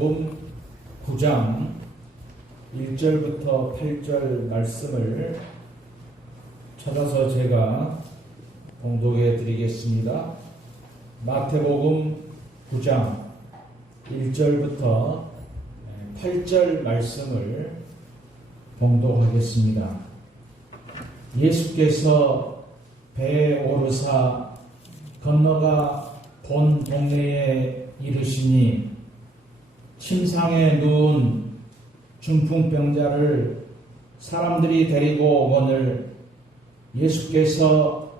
마태복음 9장 1절부터 8절 말씀을 찾아서 제가 봉독해 드리겠습니다. 마태복음 9장 1절부터 8절 말씀을 봉독하겠습니다. 예수께서 배에 오르사 건너가 본 동네에 이르시니 침상에 누운 중풍병자를 사람들이 데리고 오거늘 예수께서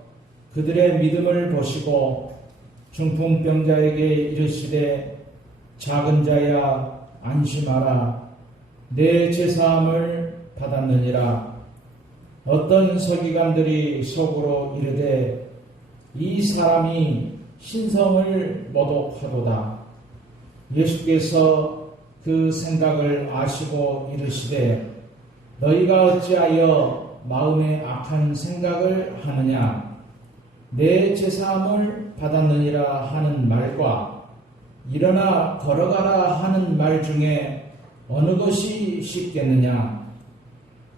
그들의 믿음을 보시고 중풍병자에게 이르시되 작은 자야 안심하라 내 죄사함을 받았느니라. 어떤 서기관들이 속으로 이르되 이 사람이 신성을 모독하도다. 예수께서 그 생각을 아시고 이르시되 너희가 어찌하여 마음에 악한 생각을 하느냐. 내 죄사함을 받았느니라 하는 말과 일어나 걸어가라 하는 말 중에 어느 것이 쉽겠느냐.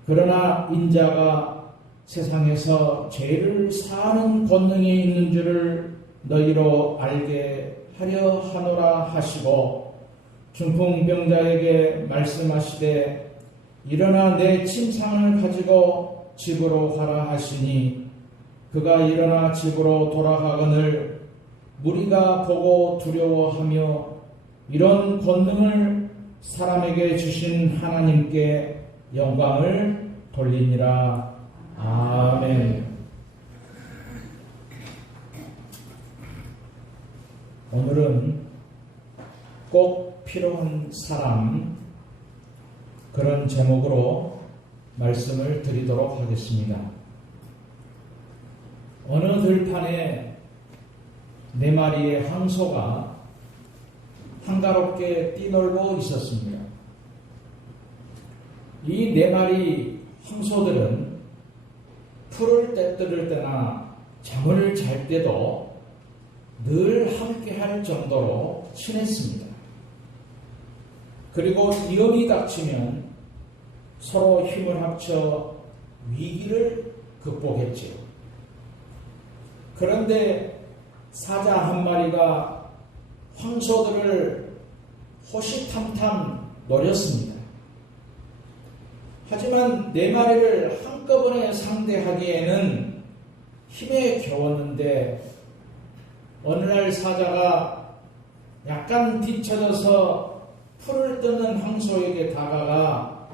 그러나 인자가 세상에서 죄를 사하는 권능이 있는 줄을 너희로 알게 하려 하노라 하시고 중풍병자에게 말씀하시되 일어나 내 침상을 가지고 집으로 가라 하시니 그가 일어나 집으로 돌아가거늘 무리가 보고 두려워하며 이런 권능을 사람에게 주신 하나님께 영광을 돌리니라. 아멘. 오늘은 꼭 필요한 사람, 그런 제목으로 말씀을 드리도록 하겠습니다. 어느 들판에 4마리의 황소가 한가롭게 뛰놀고 있었습니다. 이 4마리 황소들은 풀을 떼뜨릴 때나 잠을 잘 때도 늘 함께 할 정도로 친했습니다. 그리고 위험이 닥치면 서로 힘을 합쳐 위기를 극복했지요. 그런데 사자 한 마리가 황소들을 호시탐탐 노렸습니다. 하지만 4마리를 한꺼번에 상대하기에는 힘에 겨웠는데 어느 날 사자가 약간 뒤쳐져서 풀을 뜯는 황소에게 다가가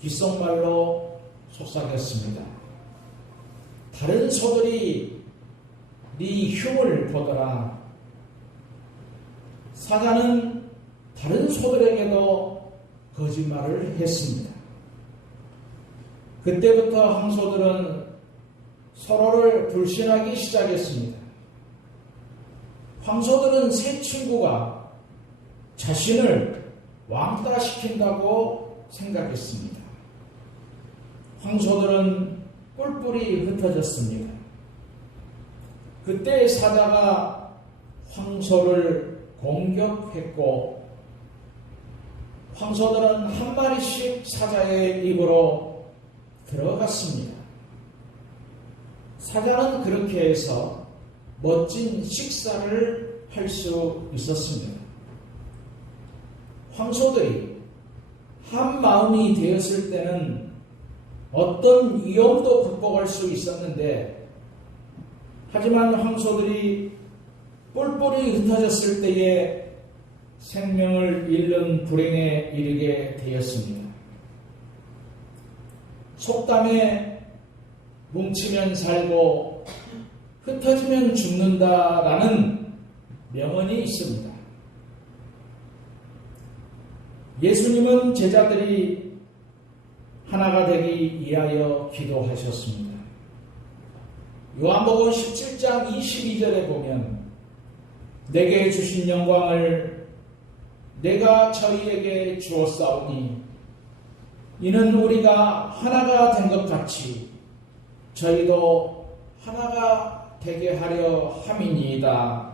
귓속말로 속삭였습니다. 다른 소들이 네 흉을 보더라. 사자는 다른 소들에게도 거짓말을 했습니다. 그때부터 황소들은 서로를 불신하기 시작했습니다. 황소들은 새 친구가 자신을 왕따시킨다고 생각했습니다. 황소들은 뿔뿔이 흩어졌습니다. 그때 사자가 황소를 공격했고 황소들은 한 마리씩 사자의 입으로 들어갔습니다. 사자는 그렇게 해서 멋진 식사를 할 수 있었습니다. 황소들이 한 마음이 되었을 때는 어떤 위험도 극복할 수 있었는데 하지만 황소들이 뿔뿔이 흩어졌을 때에 생명을 잃는 불행에 이르게 되었습니다. 속담에 뭉치면 살고 흩어지면 죽는다라는 명언이 있습니다. 예수님은 제자들이 하나가 되기 위하여 기도하셨습니다. 요한복음 17장 22절에 보면 내게 주신 영광을 내가 저희에게 주었사오니 이는 우리가 하나가 된 것 같이 저희도 하나가 되게 하려 함이니이다.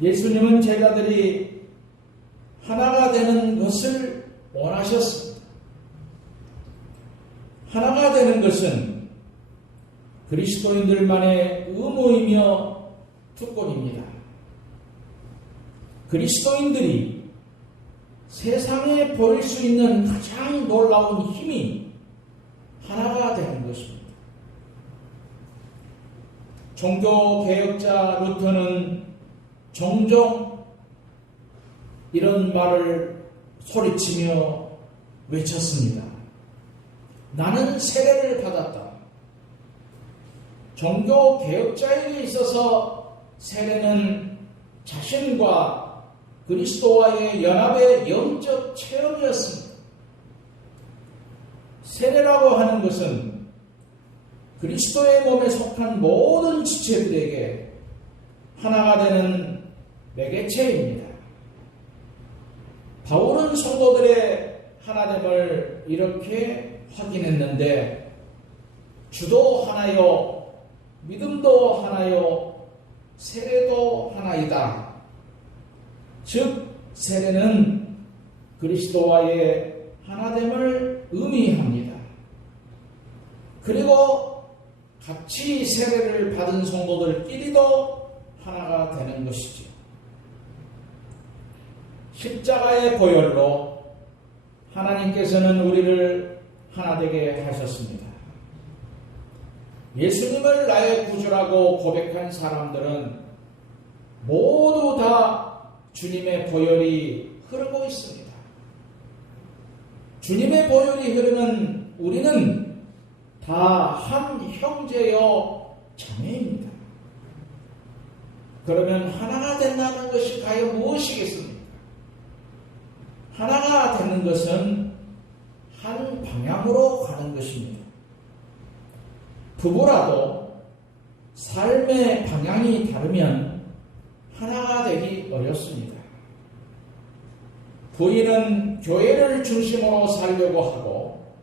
예수님은 제자들이 하나가 되는 것을 원하셨습니다. 하나가 되는 것은 그리스도인들만의 의무이며 특권입니다. 그리스도인들이 세상에 보일 수 있는 가장 놀라운 힘이 하나가 되는 것입니다. 종교개혁자 루터는 종종 이런 말을 소리치며 외쳤습니다. 나는 세례를 받았다. 종교개혁자에게 있어서 세례는 자신과 그리스도와의 연합의 영적 체험이었습니다. 세례라고 하는 것은 그리스도의 몸에 속한 모든 지체들에게 하나가 되는 매개체입니다. 바울은 성도들의 하나됨을 이렇게 확인했는데 주도 하나요, 믿음도 하나요, 세례도 하나이다. 즉 세례는 그리스도와의 하나됨을 의미합니다. 그리고 같이 세례를 받은 성도들끼리도 하나가 되는 것이죠. 십자가의 보혈로 하나님께서는 우리를 하나 되게 하셨습니다. 예수님을 나의 구주라고 고백한 사람들은 모두 다 주님의 보혈이 흐르고 있습니다. 주님의 보혈이 흐르는 우리는 다 한 형제요 자매입니다. 그러면 하나가 된다는 것이 과연 무엇이겠습니까? 하나가 되는 것은 한 방향으로 가는 것입니다. 부부라도 삶의 방향이 다르면 하나가 되기 어렵습니다. 부인은 교회를 중심으로 살려고 하고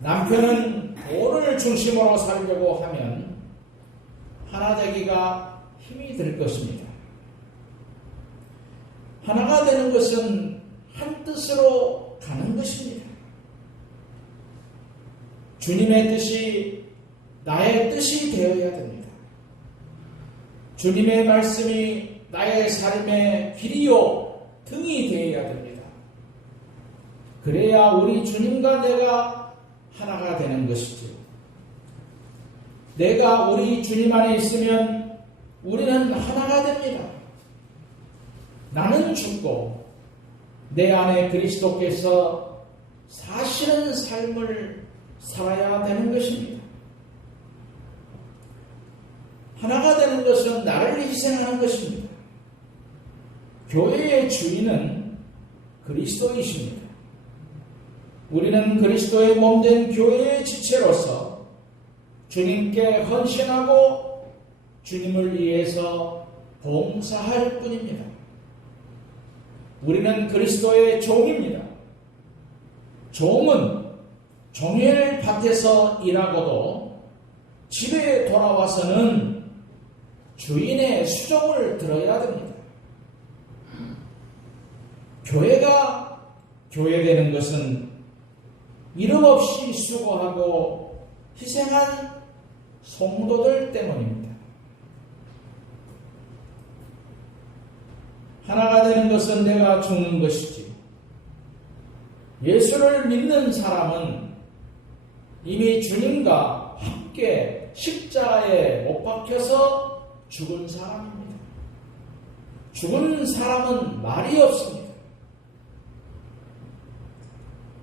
남편은 돈을 중심으로 살려고 하면 하나 되기가 힘이 들 것입니다. 하나가 되는 것은 한 뜻으로 가는 것입니다. 주님의 뜻이 나의 뜻이 되어야 됩니다. 주님의 말씀이 나의 삶의 길이요 등이 되어야 됩니다. 그래야 우리 주님과 내가 하나가 되는 것이죠. 내가 우리 주님 안에 있으면 우리는 하나가 됩니다. 나는 죽고 내 안에 그리스도께서 사시는 삶을 살아야 되는 것입니다. 하나가 되는 것은 나를 희생하는 것입니다. 교회의 주인은 그리스도이십니다. 우리는 그리스도의 몸된 교회의 지체로서 주님께 헌신하고 주님을 위해서 봉사할 뿐입니다. 우리는 그리스도의 종입니다. 종은 종일 밭에서 일하고도 집에 돌아와서는 주인의 수종을 들어야 됩니다. 교회가 교회되는 것은 이름 없이 수고하고 희생한 성도들 때문입니다. 하나가 되는 것은 내가 죽는 것이지. 예수를 믿는 사람은 이미 주님과 함께 십자가에 못 박혀서 죽은 사람입니다. 죽은 사람은 말이 없습니다.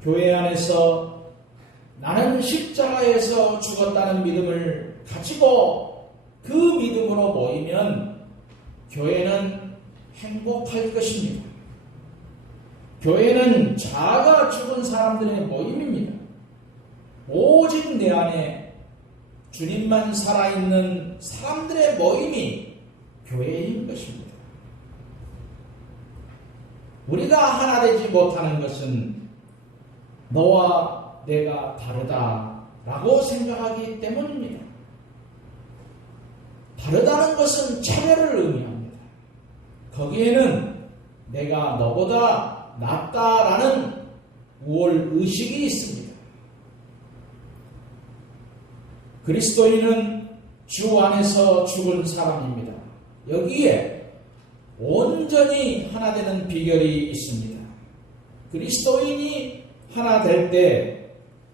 교회 안에서 나는 십자가에서 죽었다는 믿음을 가지고 그 믿음으로 모이면 교회는 행복할 것입니다. 교회는 자아가 죽은 사람들의 모임입니다. 오직 내 안에 주님만 살아있는 사람들의 모임이 교회인 것입니다. 우리가 하나 되지 못하는 것은 너와 내가 다르다라고 생각하기 때문입니다. 다르다는 것은 차별을 의미합니다. 거기에는 내가 너보다 낫다라는 우월의식이 있습니다. 그리스도인은 주 안에서 죽은 사람입니다. 여기에 온전히 하나 되는 비결이 있습니다. 그리스도인이 하나 될 때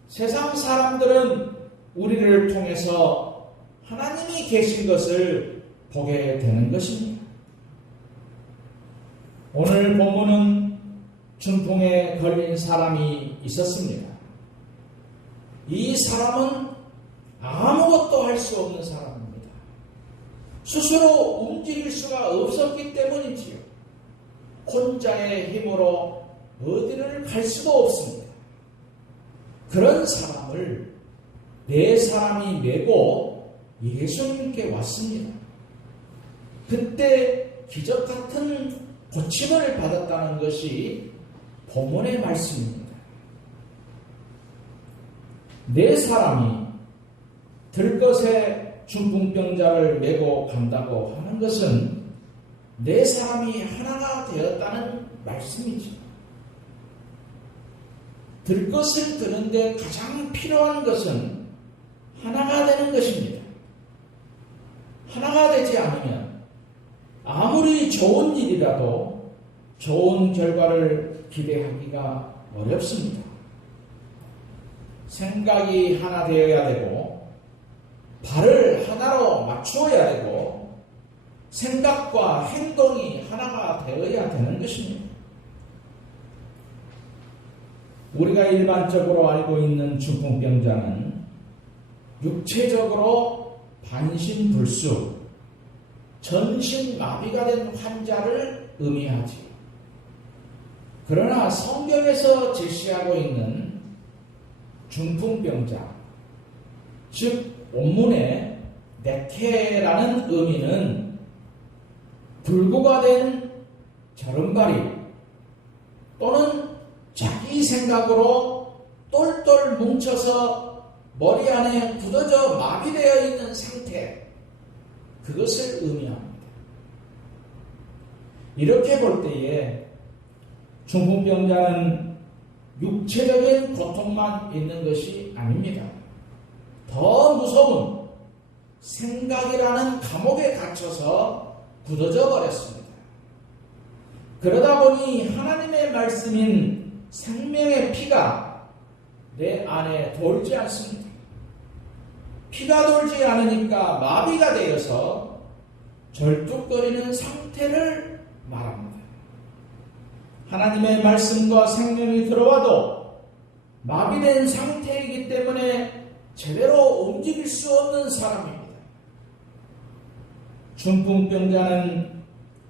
세상 사람들은 우리를 통해서 하나님이 계신 것을 보게 되는 것입니다. 오늘 본문은 중풍에 걸린 사람이 있었습니다. 이 사람은 아무것도 할 수 없는 사람입니다. 스스로 움직일 수가 없었기 때문이지요. 혼자의 힘으로 어디를 갈 수도 없습니다. 그런 사람을 네 사람이 메고 예수님께 왔습니다. 그때 기적 같은 고침을 받았다는 것이 본문의 말씀입니다. 네 사람이 들것에 중풍병자를 메고 간다고 하는 것은 네 사람이 하나가 되었다는 말씀이죠. 들것을 드는데 가장 필요한 것은 하나가 되는 것입니다. 하나가 되지 않으면 아무리 좋은 일이라도 좋은 결과를 기대하기가 어렵습니다. 생각이 하나 되어야 되고 발을 하나로 맞추어야 되고 생각과 행동이 하나가 되어야 되는 것입니다. 우리가 일반적으로 알고 있는 중풍병자는 육체적으로 반신불수, 전신마비가 된 환자를 의미하지요. 그러나 성경에서 제시하고 있는 중풍병자, 즉 원문의 네케라는 의미는 불구가 된 저른발이 또는 자기 생각으로 똘똘 뭉쳐서 머리 안에 굳어져 마비되어 있는 상태, 그것을 의미합니다. 이렇게 볼 때에 중풍병자는 육체적인 고통만 있는 것이 아닙니다. 더 무서운 생각이라는 감옥에 갇혀서 굳어져 버렸습니다. 그러다 보니 하나님의 말씀인 생명의 피가 내 안에 돌지 않습니다. 피가 돌지 않으니까 마비가 되어서 절뚝거리는 상태를 말합니다. 하나님의 말씀과 생명이 들어와도 마비된 상태이기 때문에 제대로 움직일 수 없는 사람입니다. 중풍병자는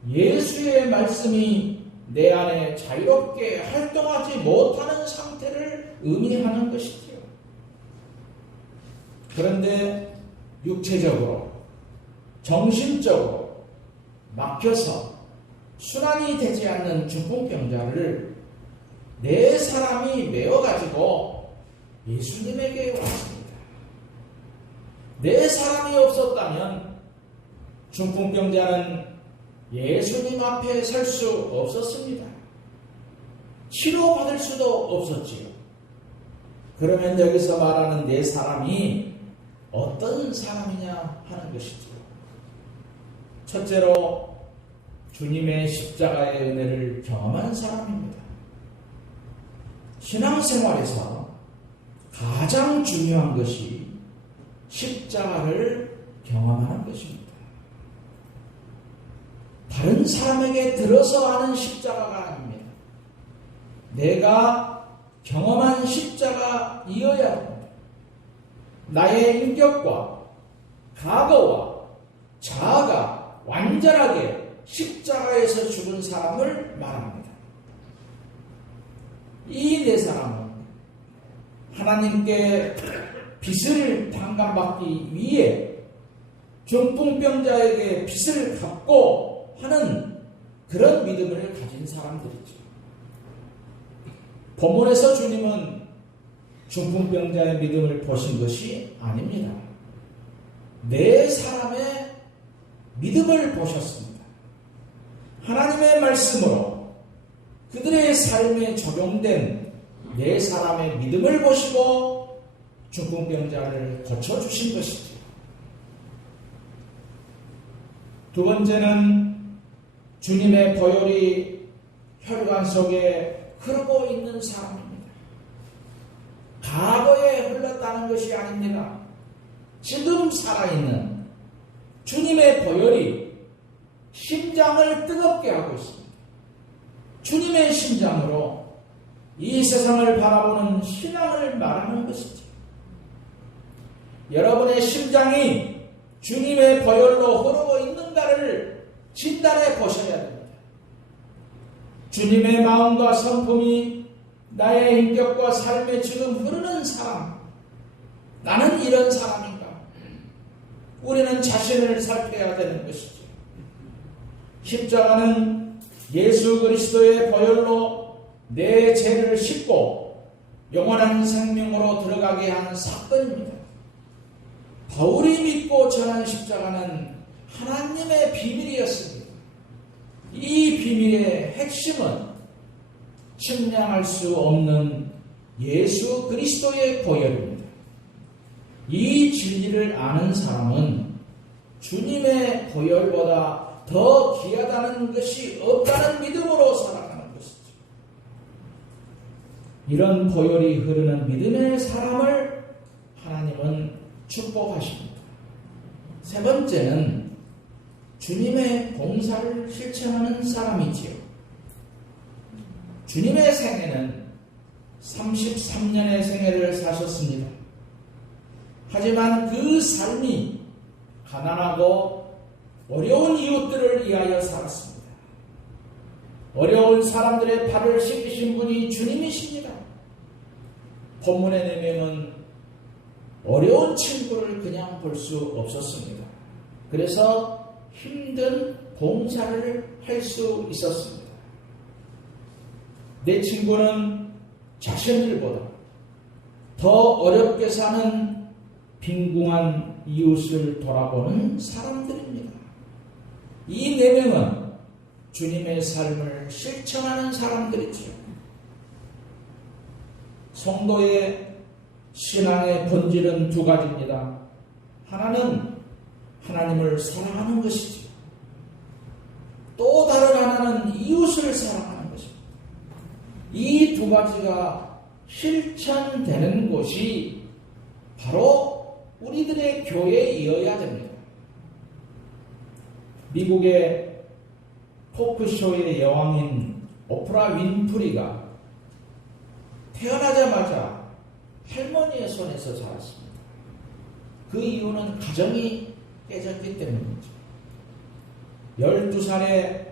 예수의 말씀이 내 안에 자유롭게 활동하지 못하는 상태를 의미하는 것이지요. 그런데 육체적으로, 정신적으로 막혀서 순환이 되지 않는 중풍병자를 네 사람이 메어가지고 예수님에게 왔습니다. 네 사람이 없었다면 중풍병자는 예수님 앞에 설 수 없었습니다. 치료받을 수도 없었지요. 그러면 여기서 말하는 네 사람이 어떤 사람이냐 하는 것이죠. 첫째로 주님의 십자가의 은혜를 경험한 사람입니다. 신앙생활에서 가장 중요한 것이 십자가를 경험하는 것입니다. 다른 사람에게 들어서 하는 십자가가 아닙니다. 내가 경험한 십자가이어야 합니다. 나의 인격과 과거와 자아가 완전하게 십자가에서 죽은 사람을 말합니다. 이 네 사람은 하나님께 빚을 탕감받기 위해 중풍병자에게 빚을 갚고 하는 그런 믿음을 가진 사람들이죠. 본문에서 주님은 중풍병자의 믿음을 보신 것이 아닙니다. 네 사람의 믿음을 보셨습니다. 하나님의 말씀으로 삶에 적용된 네 사람의 믿음을 보시고 중풍병자를 고쳐주신 것이죠. 두 번째는 주님의 보혈이 혈관 속에 흐르고 있는 사람입니다. 과거에 흘렀다는 것이 아닙니다. 지금 살아있는 주님의 보혈이 심장을 뜨겁게 하고 있습니다. 주님의 심장으로 이 세상을 바라보는 신앙을 말하는 것이죠. 여러분의 심장이 주님의 보혈로 흐르고 있는가를 진단해 보셔야 됩니다. 주님의 마음과 성품이 나의 인격과 삶에 지금 흐르는 사람, 나는 이런 사람인가? 우리는 자신을 살펴야 되는 것이죠. 십자가는 예수 그리스도의 보혈로 내 죄를 씻고 영원한 생명으로 들어가게 하는 사건입니다. 바울이 믿고 전한 십자가는 하나님의 비밀이었습니다. 이 비밀의 핵심은 측량할 수 없는 예수 그리스도의 보혈입니다. 이 진리를 아는 사람은 주님의 보혈보다 더 귀하다는 것이 없다는 믿음으로 살아가는 것이죠. 이런 보혈이 흐르는 믿음의 사람을 하나님은 축복하십니다. 세 번째는 주님의 봉사를 실천하는 사람이지요. 주님의 생애는 33년의 생애를 사셨습니다. 하지만 그 삶이 가난하고 어려운 이웃들을 위하여 살았습니다. 어려운 사람들의 발을 씻기신 분이 주님이십니다. 본문의 내면은 어려운 친구를 그냥 볼 수 없었습니다. 그래서 힘든 봉사를 할 수 있었습니다. 내 친구는 자신들보다 더 어렵게 사는 빈궁한 이웃을 돌아보는 사람들입니다. 이 네 명은 주님의 삶을 실천하는 사람들이지요. 성도의 신앙의 본질은 두 가지입니다. 하나는 하나님을 사랑하는 것이지요. 또 다른 하나는 이웃을 사랑하는 것입니다. 이 두 가지가 실천되는 곳이 바로 우리들의 교회이어야 됩니다. 미국의 토크쇼의 여왕인 오프라 윈프리가 태어나자마자 할머니의 손에서 자랐습니다. 그 이유는 가정이 깨졌기 때문이죠. 12살에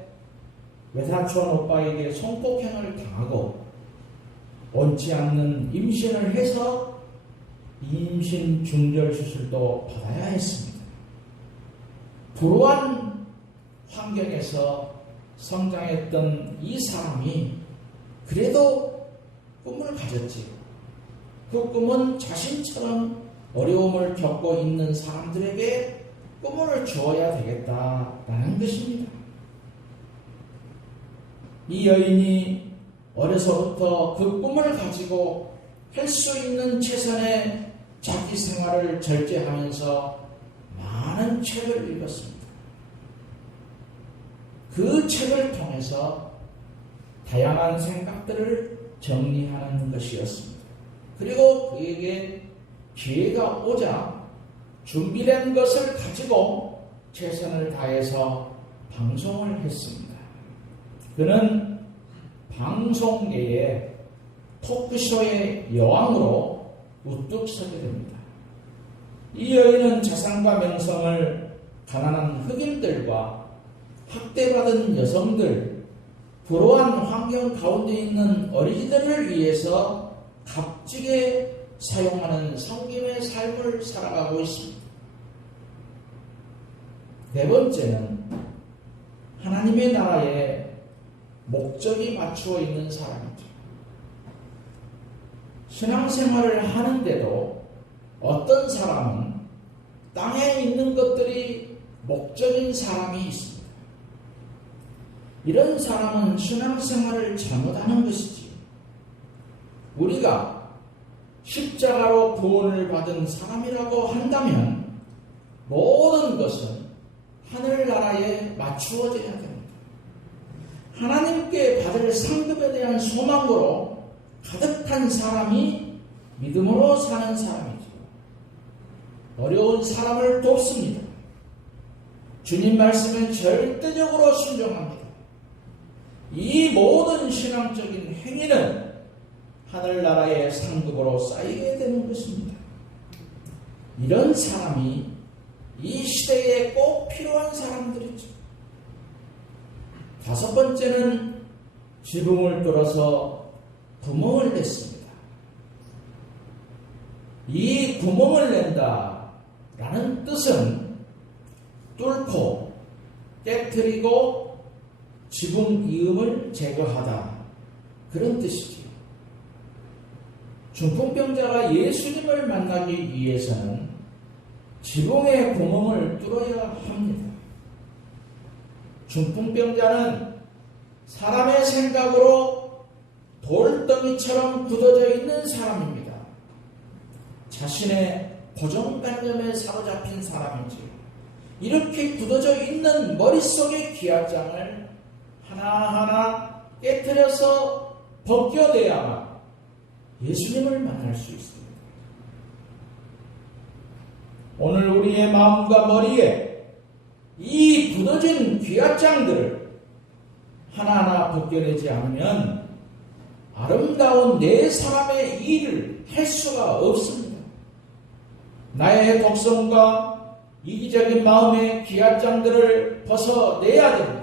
외사촌 오빠에게 성폭행을 당하고 원치 않는 임신을 해서 임신 중절 수술도 받아야 했습니다. 불우한 환경에서 성장했던 이 사람이 그래도 꿈을 가졌지요. 그 꿈은 자신처럼 어려움을 겪고 있는 사람들에게 꿈을 주어야 되겠다라는 것입니다. 이 여인이 어려서부터 그 꿈을 가지고 할 수 있는 최선의 자기 생활을 절제하면서 많은 책을 읽었습니다. 그 책을 통해서 다양한 생각들을 정리하는 것이었습니다. 그리고 그에게 기회가 오자 준비된 것을 가지고 최선을 다해서 방송을 했습니다. 그는 방송계의 토크쇼의 여왕으로 우뚝 서게 됩니다. 이 여인은 자산과 명성을 가난한 흑인들과 학대받은 여성들, 불우한 환경 가운데 있는 어린이들을 위해서 값지게 사용하는 섬김의 삶을 살아가고 있습니다. 네 번째는 하나님의 나라에 목적이 맞추어 있는 사람이죠. 신앙생활을 하는데도 어떤 사람은 땅에 있는 것들이 목적인 사람이 있습니다. 이런 사람은 신앙생활을 잘못하는 것이지. 우리가 십자가로 구원을 받은 사람이라고 한다면 모든 것은 하늘나라에 맞추어져야 됩니다. 하나님께 받을 상급에 대한 소망으로 가득한 사람이 믿음으로 사는 사람이죠. 어려운 사람을 돕습니다. 주님 말씀은 절대적으로 순종합니다. 이 모든 신앙적인 행위는 하늘나라의 상급으로 쌓이게 되는 것입니다. 이런 사람이 이 시대에 꼭 필요한 사람들이죠. 다섯 번째는 지붕을 뚫어서 구멍을 냈습니다. 이 구멍을 낸다라는 뜻은 뚫고 깨트리고 지붕 이음을 제거하다, 그런 뜻이지요. 중풍병자가 예수님을 만나기 위해서는 지붕의 구멍을 뚫어야 합니다. 중풍병자는 사람의 생각으로 돌덩이처럼 굳어져 있는 사람입니다. 자신의 고정관념에 사로잡힌 사람이지요. 이렇게 굳어져 있는 머릿속의 기아장을 하나하나 깨트려서 벗겨내야만 예수님을 만날 수 있습니다. 오늘 우리의 마음과 머리에 이 굳어진 귀앗장들을 하나하나 벗겨내지 않으면 아름다운 내 사람의 일을 할 수가 없습니다. 나의 독성과 이기적인 마음의 귀앗장들을 벗어내야 됩니다.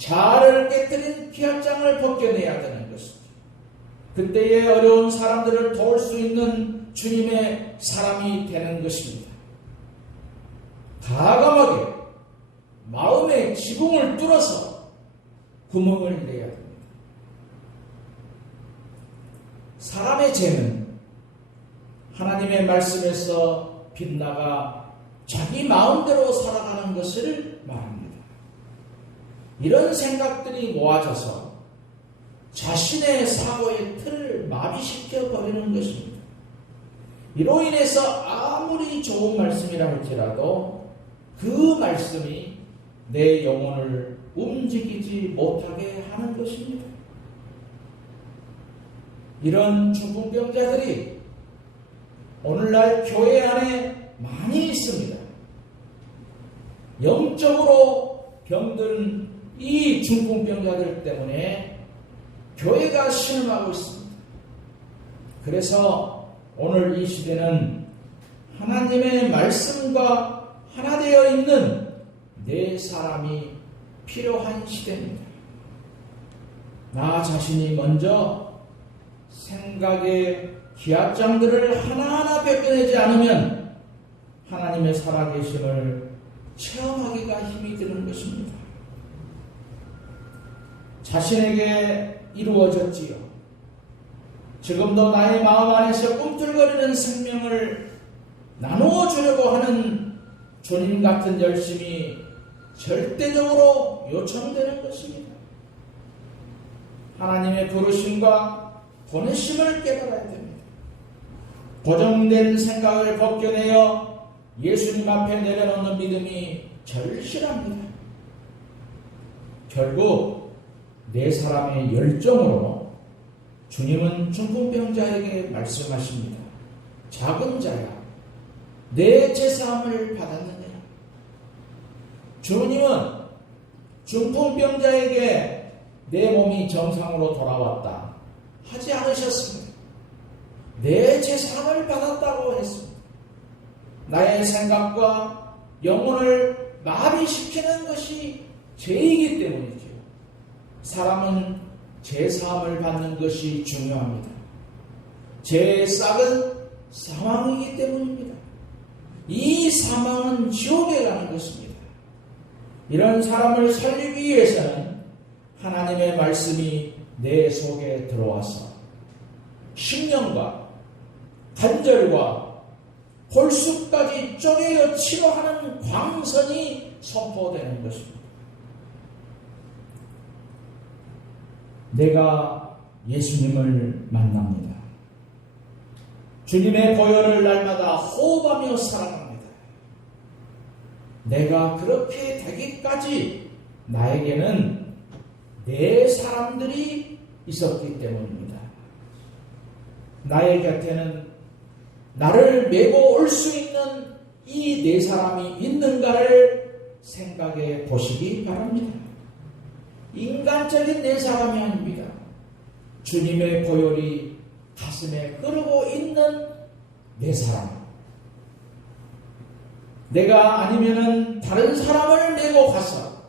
자아를 깨뜨린 귀앗장을 벗겨내야 되는 것입니다. 그때의 어려운 사람들을 도울 수 있는 주님의 사람이 되는 것입니다. 과감하게 마음의 지붕을 뚫어서 구멍을 내야 됩니다. 사람의 죄는 하나님의 말씀에서 빗나가 자기 마음대로 살아가는 것을 말합니다. 이런 생각들이 모아져서 자신의 사고의 틀을 마비시켜 버리는 것입니다. 이로 인해서 아무리 좋은 말씀이라 할지라도 그 말씀이 내 영혼을 움직이지 못하게 하는 것입니다. 이런 중풍병자들이 오늘날 교회 안에 많이 있습니다. 영적으로 병든 이 중풍병자들 때문에 교회가 신음하고 있습니다. 그래서 오늘 이 시대는 하나님의 말씀과 하나 되어 있는 네 사람이 필요한 시대입니다. 나 자신이 먼저 생각의 기압장들을 하나하나 벗겨내지 않으면 하나님의 살아계심을 체험하기가 힘이 드는 것입니다. 자신에게 이루어졌지요. 지금도 나의 마음 안에서 꿈틀거리는 생명을 나누어 주려고 하는 주님 같은 열심이 절대적으로 요청되는 것입니다. 하나님의 부르심과 보내심을 깨달아야 됩니다. 고정된 생각을 벗겨내어 예수님 앞에 내려놓는 믿음이 절실합니다. 결국 네 사람의 열정으로 주님은 중풍병자에게 말씀하십니다. 작은 자야, 내 제사함을 받았느냐? 주님은 중풍병자에게 내 몸이 정상으로 돌아왔다 하지 않으셨습니다. 내 제사함을 받았다고 했습니다. 나의 생각과 영혼을 마비시키는 것이 죄이기 때문이죠. 사람은 제사함을 받는 것이 중요합니다. 죄의 싹은 사망이기 때문입니다. 이 사망은 지옥에 가는 것입니다. 이런 사람을 살리기 위해서는 하나님의 말씀이 내 속에 들어와서 심령과 관절과 골수까지 쪼개어 치료하는 광선이 선포되는 것입니다. 내가 예수님을 만납니다. 주님의 보혈을 날마다 호흡하며 살아갑니다. 내가 그렇게 되기까지 나에게는 네 사람들이 있었기 때문입니다. 나의 곁에는 나를 메고 올 수 있는 이 네 사람이 있는가를 생각해 보시기 바랍니다. 인간적인 네 사람이 아닙니다. 주님의 보혈이 가슴에 흐르고 있는 네 사람. 내가 아니면은 다른 사람을 메고 가서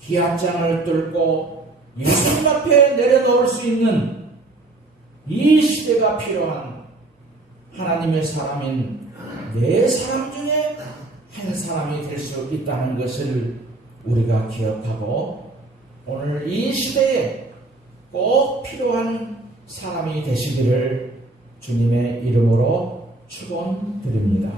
기합장을 뚫고 예수님 앞에 내려놓을 수 있는 이 시대가 필요한 하나님의 사람인 네 사람 중에 한 사람이 될 수 있다는 것을 우리가 기억하고 오늘 이 시대에 꼭 필요한 사람이 되시기를 주님의 이름으로 축원드립니다.